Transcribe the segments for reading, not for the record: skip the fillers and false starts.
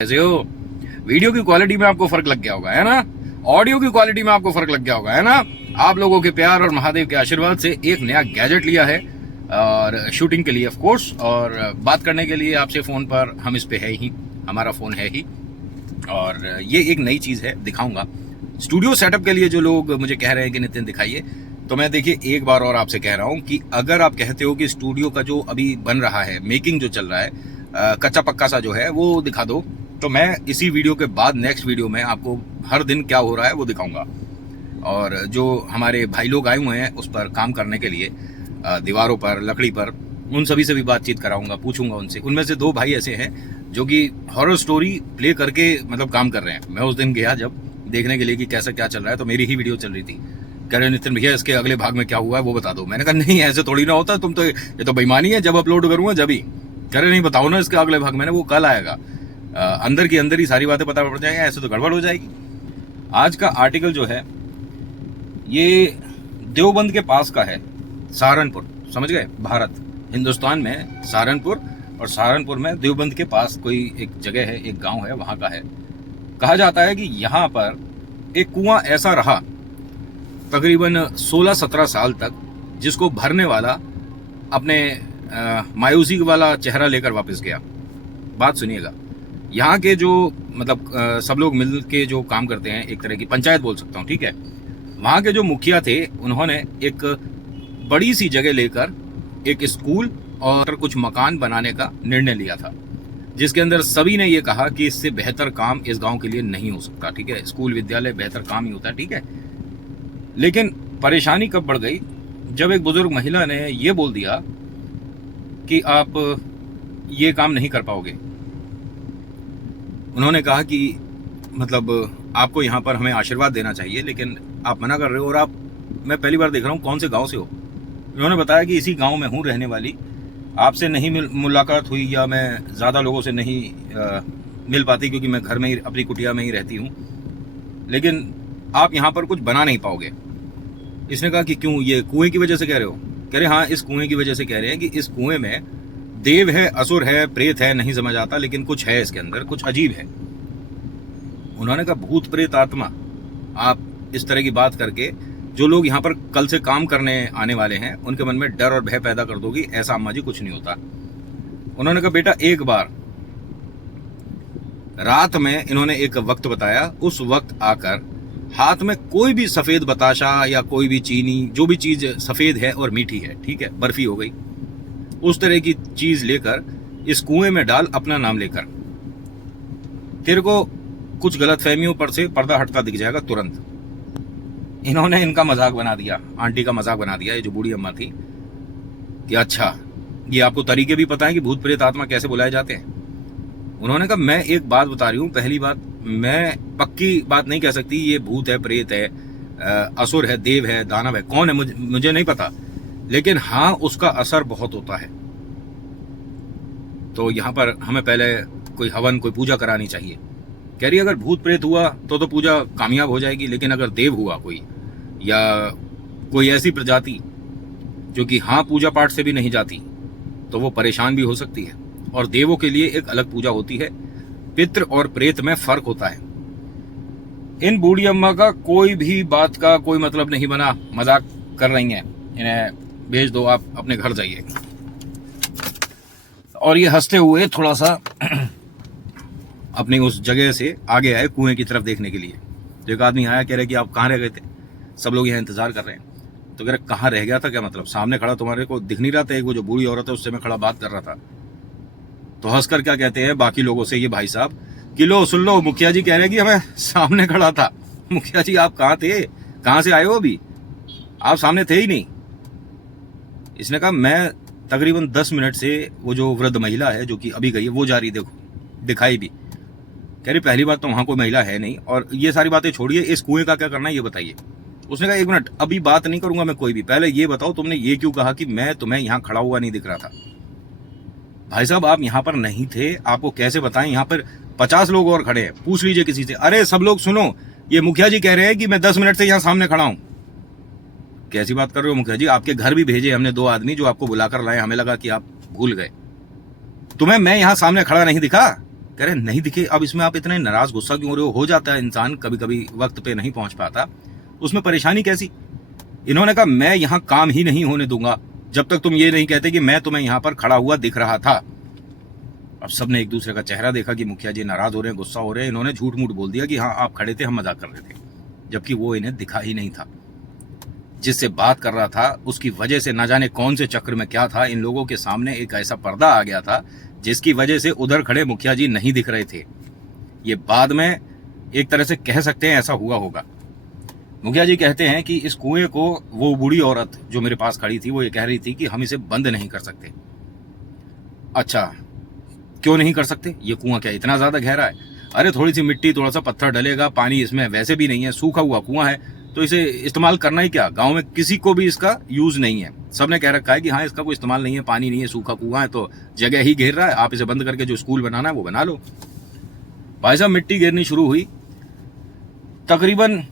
कैसे हो? वीडियो की क्वालिटी में आपको फर्क लग गया होगा, है ना? ऑडियो की क्वालिटी में आपको फर्क लग गया होगा, है ना? आप लोगों के प्यार और महादेव के आशीर्वाद से एक नया गैजेट लिया है और शूटिंग के लिए ऑफ कोर्स, और बात करने के लिए आपसे फोन पर हम इस पे है ही, हमारा फोन है ही। और ये एक नई चीज है, दिखाऊंगा। स्टूडियो सेटअप के लिए जो लोग मुझे कह रहे हैं कि नितिन दिखाइए, तो मैं देखिए एक बार और आपसे कह रहा हूं कि अगर आप कहते हो कि स्टूडियो का जो अभी बन रहा है, मेकिंग जो चल रहा है, कच्चा पक्का सा जो है वो दिखा दो, तो मैं इसी वीडियो के बाद नेक्स्ट वीडियो में आपको हर दिन क्या हो रहा है वो दिखाऊंगा। और जो हमारे भाई लोग आए हुए हैं उस पर काम करने के लिए, दीवारों पर, लकड़ी पर, उन सभी से भी बातचीत कराऊंगा, पूछूंगा उनसे। उनमें से 2 भाई ऐसे हैं जो कि हॉरर स्टोरी प्ले करके मतलब काम कर रहे हैं। मैं उस दिन गया जब देखने के लिए कि कैसा क्या चल रहा है, तो मेरी ही वीडियो चल रही थी। कह रहे नितिन भैया इसके अगले भाग में क्या हुआ है वो बता दो। मैंने कहा नहीं, ऐसे थोड़ी ना होता, तुम तो ये तो बेईमानी है, जब अपलोड करूंगा जब ही। कह रहे नहीं बताओ ना इसके अगले भाग। मैंने वो कल आएगा, अंदर की अंदर ही सारी बातें पता पड़ जाएंगी, ऐसे तो गड़बड़ हो जाएगी। आज का आर्टिकल जो है ये देवबंद के पास का है, सहारनपुर, समझ गए? भारत, हिंदुस्तान में सहारनपुर, और सहारनपुर में देवबंद के पास कोई एक जगह है, एक गांव है, वहां का है। कहा जाता है कि यहां पर एक कुआं ऐसा रहा तकरीबन 16-17 साल तक, जिसको भरने वाला अपने मायूसी वाला चेहरा लेकर वापस गया। बात सुनिएगा। यहाँ के जो मतलब सब लोग मिल के जो काम करते हैं, एक तरह की पंचायत बोल सकता हूँ, ठीक है? वहाँ के जो मुखिया थे, उन्होंने एक बड़ी सी जगह लेकर एक स्कूल और कुछ मकान बनाने का निर्णय लिया था, जिसके अंदर सभी ने ये कहा कि इससे बेहतर काम इस गांव के लिए नहीं हो सकता, ठीक है? स्कूल विद्यालय बेहतर काम ही होता है, ठीक है? लेकिन परेशानी कब बढ़ गई, जब एक बुजुर्ग महिला ने ये बोल दिया कि आप ये काम नहीं कर पाओगे। उन्होंने कहा कि मतलब आपको यहाँ पर हमें आशीर्वाद देना चाहिए, लेकिन आप मना कर रहे हो, और आप, मैं पहली बार देख रहा हूँ, कौन से गांव से हो? उन्होंने बताया कि इसी गांव में हूँ रहने वाली, आपसे नहीं मुलाकात हुई, या मैं ज़्यादा लोगों से नहीं मिल पाती क्योंकि मैं घर में ही, अपनी कुटिया में ही रहती हूँ, लेकिन आप यहाँ पर कुछ बना नहीं पाओगे। इसने कहा कि क्यों, ये कुएं की वजह से कह रहे हो? कह रहे हाँ, इस कुएं की वजह से कह रहे हैं कि इस कुएं में देव है, असुर है, प्रेत है, नहीं समझ आता, लेकिन कुछ है इसके अंदर, कुछ अजीब है। उन्होंने कहा भूत प्रेत आत्मा, आप इस तरह की बात करके जो लोग यहाँ पर कल से काम करने आने वाले हैं उनके मन में डर और भय पैदा कर दोगी, ऐसा अम्मा जी कुछ नहीं होता। उन्होंने कहा बेटा, एक बार रात में इन्होंने एक वक्त बताया, उस वक्त आकर हाथ में कोई भी सफेद बताशा या कोई भी चीनी, जो भी चीज सफेद है और मीठी है, ठीक है, बर्फी हो गई, उस तरह की चीज लेकर इस कुएं में डाल, अपना नाम लेकर, तेरे को कुछ गलतफहमियों पर से पर्दा हटता दिख जाएगा तुरंत। इन्होंने इनका मजाक बना दिया, आंटी का मजाक बना दिया, ये जो बूढ़ी अम्मा थी, कि अच्छा ये आपको तरीके भी पता है कि भूत प्रेत आत्मा कैसे बुलाए जाते हैं? उन्होंने कहा मैं एक बात बता रही हूँ, पहली बात, मैं पक्की बात नहीं कह सकती ये भूत है, प्रेत है, असुर है, देव है, दानव है, कौन है मुझे नहीं पता, लेकिन हाँ उसका असर बहुत होता है। तो यहाँ पर हमें पहले कोई हवन, कोई पूजा करानी चाहिए। कह रही अगर भूत प्रेत हुआ तो पूजा कामयाब हो जाएगी, लेकिन अगर देव हुआ कोई, या कोई ऐसी प्रजाति जो कि हाँ पूजा पाठ से भी नहीं जाती, तो वो परेशान भी हो सकती है। और देवों के लिए एक अलग पूजा होती है, पितृ और प्रेत में फर्क होता है। इन बूढ़ी अम्मा का कोई भी बात का कोई मतलब नहीं बना, मजाक कर रही हैं, इन्हें भेज दो, आप अपने घर जाइए। और ये हंसते हुए थोड़ा सा अपनी उस जगह से आगे आए कुएं की तरफ देखने के लिए। तो एक आदमी आया, कह रहे कि आप कहाँ रह गए थे? सब लोग यहाँ इंतजार कर रहे हैं। तो कह रहे कहाँ रह गया था क्या मतलब, सामने खड़ा तुम्हारे को दिख नहीं रहा था? एक वो जो बूढ़ी औरत है उससे मैं खड़ा बात कर रहा था। तो हंसकर क्या कहते हैं बाकी लोगों से ये भाई साहब कि लो सुन लो, मुखिया जी कह रहे हैं कि हमें सामने खड़ा था। मुखिया जी आप कहाँ थे, कहाँ से आए हो? अभी आप सामने थे ही नहीं। इसने कहा मैं तकरीबन 10 मिनट से, वो जो वृद्ध महिला है जो कि अभी गई है वो जा रही, देखो दिखाई भी। कह रही पहली बात तो वहां कोई महिला है नहीं, और ये सारी बातें छोड़िए, इस कुएं का क्या करना है ये बताइए। उसने कहा 1 मिनट, अभी बात नहीं करूंगा मैं कोई भी, पहले ये बताओ तुमने ये क्यों कहा कि मैं तुम्हें यहाँ खड़ा हुआ नहीं दिख रहा था? भाई साहब आप यहाँ पर नहीं थे, आपको कैसे बताएं? यहाँ पर 50 लोग और खड़े हैं, पूछ लीजिए किसी से। अरे सब लोग सुनो, ये मुखिया जी कह रहे हैं कि मैं 10 मिनट से यहाँ सामने खड़ा हूं। कैसी बात कर रहे हो मुखिया जी? आपके घर भी भेजे हमने 2 आदमी जो आपको बुलाकर लाए, हमें लगा कि आप भूल गए। तुम्हें मैं यहाँ सामने खड़ा नहीं दिखा? कह रहे नहीं दिखे। अब इसमें आप इतने नाराज गुस्सा क्यों हो रहे हो जाता है इंसान कभी कभी वक्त पे नहीं पहुंच पाता, उसमें परेशानी कैसी। इन्होंने कहा मैं यहां काम ही नहीं होने दूंगा जब तक तुम ये नहीं कहते कि मैं तुम्हें यहां पर खड़ा हुआ दिख रहा था। अब सबने एक दूसरे का चेहरा देखा कि मुखिया जी नाराज हो रहे हैं, गुस्सा हो रहे हैं। इन्होंने झूठ मूठ बोल दिया कि हाँ आप खड़े थे, हम मजाक कर रहे थे, जबकि वो इन्हें दिखा ही नहीं था। जिससे बात कर रहा था उसकी वजह से न जाने कौन से चक्र में क्या था, इन लोगों के सामने एक ऐसा पर्दा आ गया था जिसकी वजह से उधर खड़े मुखिया जी नहीं दिख रहे थे। ये बाद में एक तरह से कह सकते हैं ऐसा हुआ होगा। मुखिया जी कहते हैं कि इस कुएं को वो बूढ़ी औरत जो मेरे पास खड़ी थी वो ये कह रही थी कि हम इसे बंद नहीं कर सकते। अच्छा क्यों नहीं कर सकते? ये कुआं क्या इतना ज्यादा गहरा है? अरे थोड़ी सी मिट्टी, थोड़ा सा पत्थर डलेगा, पानी इसमें वैसे भी नहीं है, सूखा हुआ कुआं है, तो इसे इस्तेमाल करना ही क्या? गांव में किसी को भी इसका यूज नहीं है, सबने कह रखा है कि हाँ इसका कोई इस्तेमाल नहीं है, पानी नहीं है, सूखा कुआं है, तो जगह ही घेर रहा है, आप इसे बंद करके जो स्कूल बनाना है वो बना लो। भाई साहब मिट्टी गिरनी शुरू हुई, तकरीबन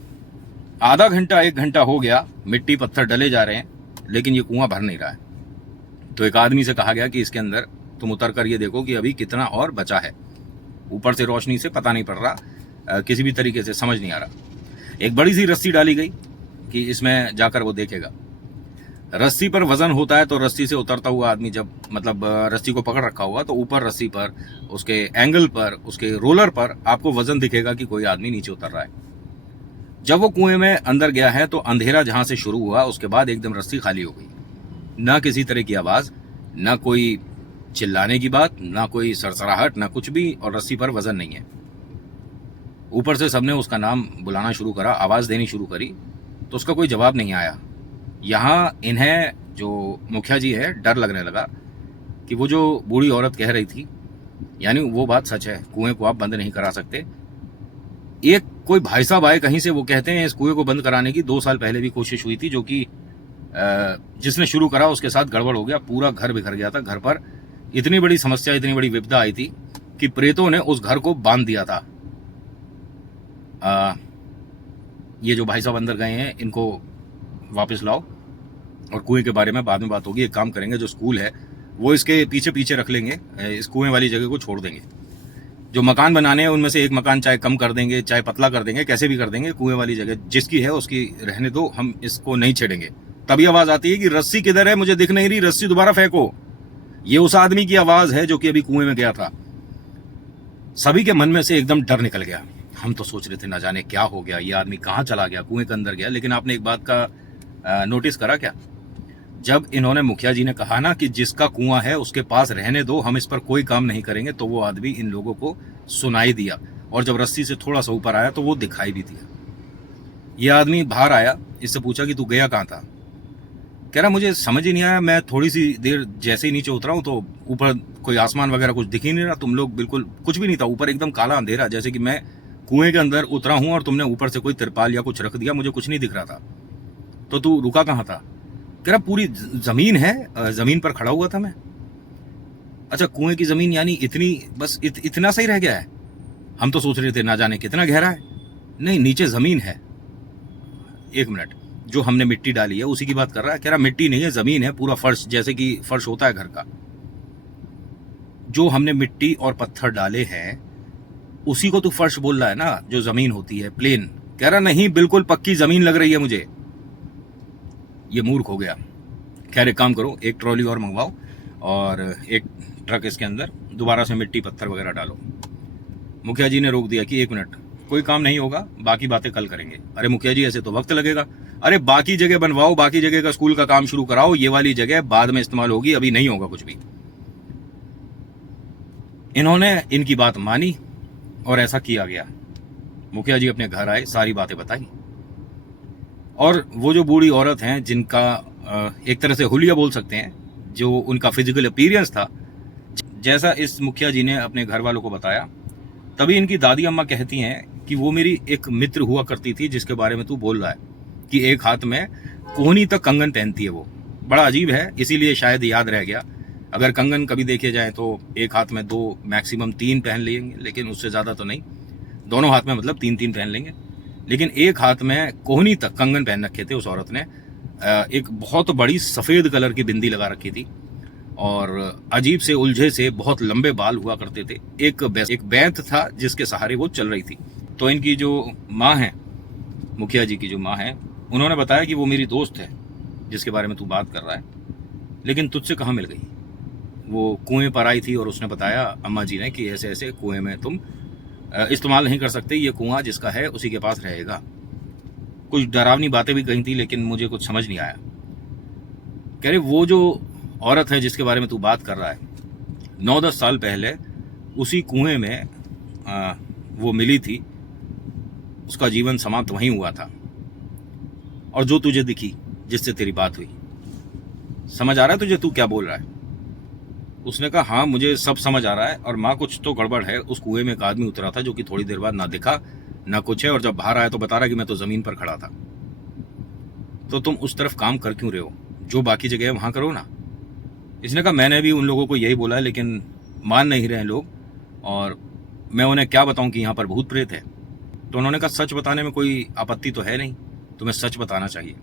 आधा घंटा 1 घंटा हो गया, मिट्टी पत्थर डले जा रहे हैं, लेकिन ये कुआं भर नहीं रहा है। तो एक आदमी से कहा गया कि इसके अंदर तुम उतर कर ये देखो कि अभी कितना और बचा है। ऊपर से रोशनी से पता नहीं पड़ रहा, किसी भी तरीके से समझ नहीं आ रहा। एक बड़ी सी रस्सी डाली गई कि इसमें जाकर वो देखेगा। रस्सी पर वजन होता है, तो रस्सी से उतरता हुआ आदमी जब मतलब रस्सी को पकड़ रखा हुआ, तो ऊपर रस्सी पर, उसके एंगल पर, उसके रोलर पर आपको वजन दिखेगा कि कोई आदमी नीचे उतर रहा है। जब वो कुएं में अंदर गया है तो अंधेरा जहां से शुरू हुआ उसके बाद एकदम रस्सी खाली हो गई। ना किसी तरह की आवाज, ना कोई चिल्लाने की बात, ना कोई सरसराहट, ना कुछ भी, और रस्सी पर वजन नहीं है। ऊपर से सबने उसका नाम बुलाना शुरू करा, आवाज देनी शुरू करी, तो उसका कोई जवाब नहीं आया। यहां इन्हें जो मुखिया जी है डर लगने लगा कि वो जो बूढ़ी औरत कह रही थी, यानी वो बात सच है, कुएं को आप बंद नहीं करा सकते। एक कोई भाई साहब आए कहीं से, वो कहते हैं इस कुएं को बंद कराने की 2 साल पहले भी कोशिश हुई थी, जो कि जिसने शुरू करा उसके साथ गड़बड़ हो गया, पूरा घर बिखर गया था। घर पर इतनी बड़ी समस्या, इतनी बड़ी विपदा आई थी कि प्रेतों ने उस घर को बांध दिया था। ये जो भाई साहब अंदर गए हैं इनको वापस लाओ, और कुएं के बारे में बाद में बात होगी। एक काम करेंगे, जो स्कूल है वो इसके पीछे पीछे रख लेंगे, इस कुएं वाली जगह को छोड़ देंगे। जो मकान बनाने हैं उनमें से एक मकान चाहे कम कर देंगे, चाहे पतला कर देंगे, कैसे भी कर देंगे, कुएं वाली जगह जिसकी है उसकी रहने दो, हम इसको नहीं छेड़ेंगे। तभी आवाज आती है कि रस्सी किधर है, मुझे दिख नहीं रही, रस्सी दोबारा फेंको। ये उस आदमी की आवाज है जो कि अभी कुएं में गया था। सभी के मन में से एकदम डर निकल गया। हम तो सोच रहे थे ना जाने क्या हो गया, ये आदमी कहाँ चला गया, कुएं के अंदर गया। लेकिन आपने एक बात का नोटिस करा क्या? जब इन्होंने मुखिया जी ने कहा ना कि जिसका कुआं है उसके पास रहने दो, हम इस पर कोई काम नहीं करेंगे, तो वो आदमी इन लोगों को सुनाई दिया, और जब रस्सी से थोड़ा सा ऊपर आया तो वो दिखाई भी दिया। ये आदमी बाहर आया, इससे पूछा कि तू गया कहाँ था? कह रहा मुझे समझ ही नहीं आया, मैं थोड़ी सी देर जैसे ही नीचे उतरा हूं तो ऊपर कोई आसमान वगैरह कुछ दिख ही नहीं रहा, तुम लोग बिल्कुल कुछ भी नहीं था, ऊपर एकदम काला अंधेरा, जैसे कि मैं कुएं के अंदर उतरा हूं और तुमने ऊपर से कोई तिरपाल या कुछ रख दिया, मुझे कुछ नहीं दिख रहा था। तो तू रुका कहाँ था? कह रहा पूरी जमीन है, जमीन पर खड़ा हुआ था मैं। अच्छा कुएं की जमीन यानी इतनी, बस इतना सही रह गया है? हम तो सोच रहे थे ना जाने कितना गहरा है। नहीं, नीचे जमीन है। 1 मिनट, जो हमने मिट्टी डाली है उसी की बात कर रहा है? कह रहा मिट्टी नहीं है, जमीन है, पूरा फर्श, जैसे कि फर्श होता है घर का। जो हमने मिट्टी और पत्थर डाले हैं उसी को तू फर्श बोल रहा है ना, जो जमीन होती है प्लेन। कह रहा नहीं, बिल्कुल पक्की जमीन लग रही है मुझे। ये मूर्ख हो गया। खैर एक काम करो, एक ट्रॉली और मंगवाओ और एक ट्रक इसके अंदर दोबारा से मिट्टी पत्थर वगैरह डालो। मुखिया जी ने रोक दिया कि 1 मिनट, कोई काम नहीं होगा, बाकी बातें कल करेंगे। अरे मुखिया जी ऐसे तो वक्त लगेगा। अरे बाकी जगह बनवाओ, बाकी जगह का स्कूल का काम शुरू कराओ, ये वाली जगह बाद में इस्तेमाल होगी, अभी नहीं होगा कुछ भी। इन्होंने इनकी बात मानी और ऐसा किया गया। मुखिया जी अपने घर आए, सारी बातें बताई, और वो जो बूढ़ी औरत हैं जिनका एक तरह से हुलिया बोल सकते हैं, जो उनका फिजिकल अपीयरेंस था, जैसा इस मुखिया जी ने अपने घर वालों को बताया, तभी इनकी दादी अम्मा कहती हैं कि वो मेरी एक मित्र हुआ करती थी जिसके बारे में तू बोल रहा है, कि एक हाथ में कोहनी तक कंगन पहनती है। वो बड़ा अजीब है, इसीलिए शायद याद रह गया। अगर कंगन कभी देखे जाए तो एक हाथ में 2 मैक्सिमम 3 पहन लेंगे, लेकिन उससे ज़्यादा तो नहीं, दोनों हाथ में मतलब 3-3 पहन लेंगे। लेकिन एक हाथ में कोहनी तक कंगन पहन रखे थे उस औरत ने। एक बहुत बड़ी सफ़ेद कलर की बिंदी लगा रखी थी, और अजीब से उलझे से बहुत लंबे बाल हुआ करते थे। एक बैंत था जिसके सहारे वो चल रही थी। तो इनकी जो माँ है, मुखिया जी की जो माँ है, उन्होंने बताया कि वो मेरी दोस्त है जिसके बारे में तू बात कर रहा है, लेकिन तुझसे कहाँ मिल गई। वो कुएं पर आई थी और उसने बताया अम्मा जी ने कि ऐसे ऐसे कुएं में तुम इस्तेमाल नहीं कर सकते, ये कुआं जिसका है उसी के पास रहेगा। कुछ डरावनी बातें भी कही थी लेकिन मुझे कुछ समझ नहीं आया। कह रहे वो जो औरत है जिसके बारे में तू बात कर रहा है, 9-10 साल पहले उसी कुएं में वो मिली थी, उसका जीवन समाप्त वहीं हुआ था। और जो तुझे दिखी, जिससे तेरी बात हुई, समझ आ रहा है तुझे तू क्या बोल रहा है? उसने कहा हाँ मुझे सब समझ आ रहा है। और माँ कुछ तो गड़बड़ है। उस कुएं में एक आदमी उतरा था जो कि थोड़ी देर बाद ना दिखा ना कुछ है, और जब बाहर आया तो बता रहा कि मैं तो जमीन पर खड़ा था। तो तुम उस तरफ काम कर क्यों रहे हो? जो बाकी जगह है वहां करो ना। इसने कहा मैंने भी उन लोगों को यही बोला है लेकिन मान नहीं रहे हैं लोग, और मैं उन्हें क्या बताऊं कि यहाँ पर भूत प्रेत है। तो उन्होंने कहा सच बताने में कोई आपत्ति तो है नहीं, तुम्हें सच बताना चाहिए।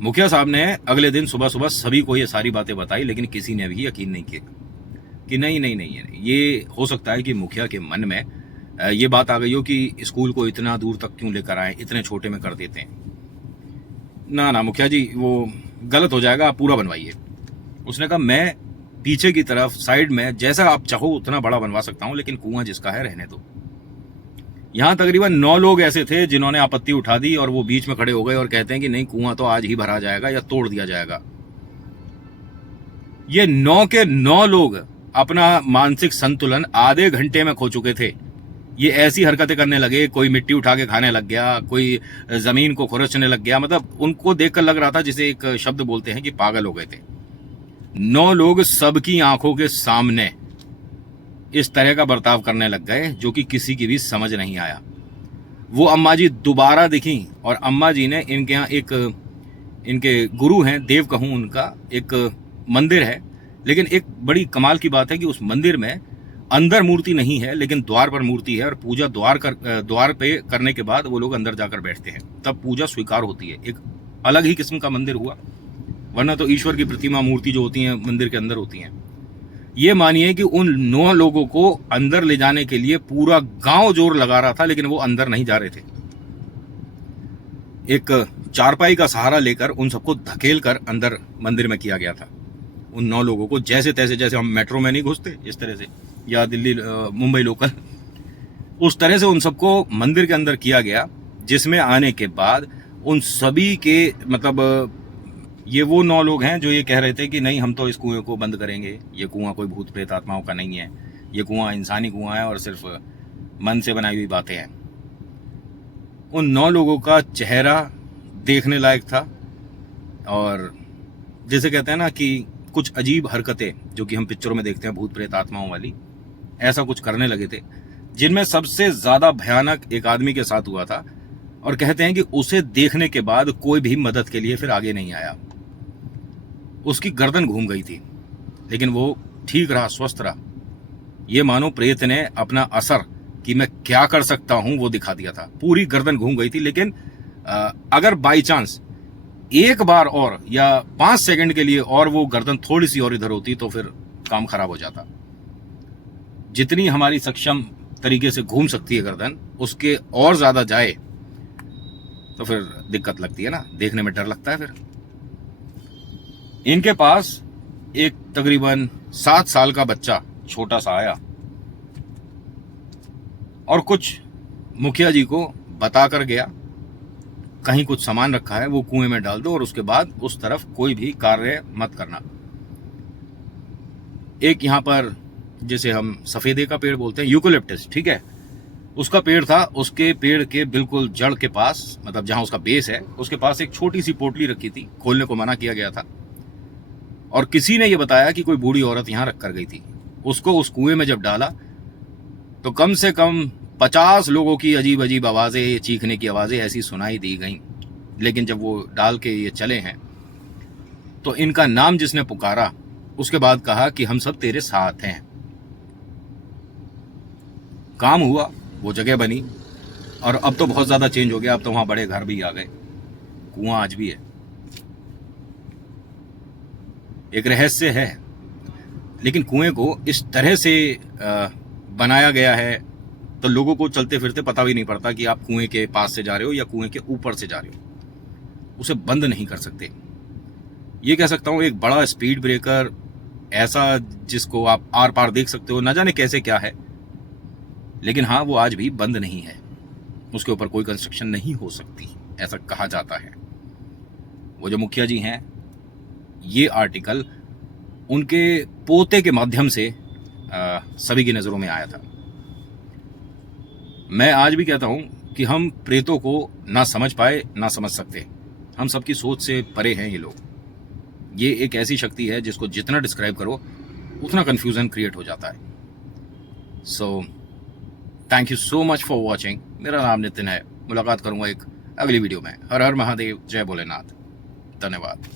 मुखिया साहब ने अगले दिन सुबह सुबह सभी को ये सारी बातें बताई, लेकिन किसी ने भी यकीन नहीं किया कि नहीं, ये हो सकता है कि मुखिया के मन में ये बात आ गई हो कि स्कूल को इतना दूर तक क्यों लेकर आए, इतने छोटे में कर देते हैं। ना मुखिया जी वो गलत हो जाएगा, आप पूरा बनवाइए। उसने कहा मैं पीछे की तरफ साइड में जैसा आप चाहो उतना बड़ा बनवा सकता हूं, लेकिन कुआं जिसका है रहने दो। यहां तकरीबन 9 लोग ऐसे थे जिन्होंने आपत्ति उठा दी और वो बीच में खड़े हो गए और कहते हैं कि नहीं, कुआं तो आज ही भरा जाएगा या तोड़ दिया जाएगा। ये 9 के 9 लोग अपना मानसिक संतुलन आधे घंटे में खो चुके थे। ये ऐसी हरकतें करने लगे, कोई मिट्टी उठा के खाने लग गया, कोई जमीन को खुरचने लग गया। मतलब उनको देखकर लग रहा था जिसे एक शब्द बोलते हैं कि पागल हो गए थे। 9 लोग सबकी आंखों के सामने इस तरह का बर्ताव करने लग गए जो कि किसी की भी समझ नहीं आया। वो अम्मा जी दोबारा दिखी और अम्मा जी ने इनके यहाँ एक, इनके गुरु हैं, देव कहूँ उनका, एक मंदिर है। लेकिन एक बड़ी कमाल की बात है कि उस मंदिर में अंदर मूर्ति नहीं है लेकिन द्वार पर मूर्ति है, और पूजा द्वार पे करने के बाद वो लोग अंदर जाकर बैठते हैं, तब पूजा स्वीकार होती है। एक अलग ही किस्म का मंदिर हुआ, वरना तो ईश्वर की प्रतिमा मूर्ति जो होती है मंदिर के अंदर होती हैं। ये मानिए कि उन 9 लोगों को अंदर ले जाने के लिए पूरा गांव जोर लगा रहा था, लेकिन वो अंदर नहीं जा रहे थे। एक चारपाई का सहारा लेकर उन सबको धकेल कर अंदर मंदिर में किया गया था। उन 9 लोगों को जैसे तैसे, जैसे हम मेट्रो में नहीं घुसते इस तरह से, या दिल्ली मुंबई लोकल, उस तरह से उन सबको मंदिर के अंदर किया गया। जिसमें आने के बाद उन सभी के, मतलब ये वो 9 लोग हैं जो ये कह रहे थे कि नहीं हम तो इस कुएं को बंद करेंगे, ये कुआं कोई भूत प्रेत आत्माओं का नहीं है, ये कुआं इंसानी कुआं है और सिर्फ मन से बनाई हुई बातें हैं। उन 9 लोगों का चेहरा देखने लायक था, और जैसे कहते हैं ना कि कुछ अजीब हरकतें जो कि हम पिक्चरों में देखते हैं भूत प्रेत आत्माओं वाली, ऐसा कुछ करने लगे थे। जिनमें सबसे ज्यादा भयानक एक आदमी के साथ हुआ था, और कहते हैं कि उसे देखने के बाद कोई भी मदद के लिए फिर आगे नहीं आया। उसकी गर्दन घूम गई थी लेकिन वो ठीक रहा, स्वस्थ रहा। ये मानो प्रेत ने अपना असर कि मैं क्या कर सकता हूं वो दिखा दिया था। पूरी गर्दन घूम गई थी, लेकिन अगर बाई चांस एक बार और या 5 सेकंड के लिए और वो गर्दन थोड़ी सी और इधर होती तो फिर काम खराब हो जाता। जितनी हमारी सक्षम तरीके से घूम सकती है गर्दन, उसके और ज्यादा जाए तो फिर दिक्कत लगती है ना, देखने में डर लगता है। फिर इनके पास एक तकरीबन 7 साल का बच्चा छोटा सा आया और कुछ मुखिया जी को बता कर गया, कहीं कुछ सामान रखा है वो कुएं में डाल दो और उसके बाद उस तरफ कोई भी कार्य मत करना। एक यहाँ पर जैसे हम सफेदे का पेड़ बोलते हैं, यूकेलिप्टस, ठीक है, उसका पेड़ था। उसके पेड़ के बिल्कुल जड़ के पास, मतलब जहां उसका बेस है, उसके पास एक छोटी सी पोटली रखी थी। खोलने को मना किया गया था और किसी ने यह बताया कि कोई बूढ़ी औरत यहां रख कर गई थी। उसको उस कुएं में जब डाला तो कम से कम 50 लोगों की अजीब अजीब आवाजें, चीखने की आवाजें ऐसी सुनाई दी गई। लेकिन जब वो डाल के ये चले हैं तो इनका नाम जिसने पुकारा, उसके बाद कहा कि हम सब तेरे साथ हैं। काम हुआ, वो जगह बनी और अब तो बहुत ज्यादा चेंज हो गया। अब तो वहां बड़े घर भी आ गए, कुआं आज भी है। एक रहस्य है लेकिन कुएं को इस तरह से बनाया गया है तो लोगों को चलते फिरते पता भी नहीं पड़ता कि आप कुएं के पास से जा रहे हो या कुएं के ऊपर से जा रहे हो। उसे बंद नहीं कर सकते। ये कह सकता हूं एक बड़ा स्पीड ब्रेकर ऐसा जिसको आप आर पार देख सकते हो, ना जाने कैसे क्या है, लेकिन हाँ वो आज भी बंद नहीं है। उसके ऊपर कोई कंस्ट्रक्शन नहीं हो सकती, ऐसा कहा जाता है। वो जो मुखिया जी हैं, ये आर्टिकल उनके पोते के माध्यम से सभी की नज़रों में आया था। मैं आज भी कहता हूं कि हम प्रेतों को ना समझ पाए ना समझ सकते, हम सबकी सोच से परे हैं ये लोग। ये एक ऐसी शक्ति है जिसको जितना डिस्क्राइब करो उतना कंफ्यूजन क्रिएट हो जाता है। So thank you so much for watching. मेरा नाम नितिन है। मुलाकात करूंगा एक अगली वीडियो में। हर हर महादेव, जय भोलेनाथ। धन्यवाद।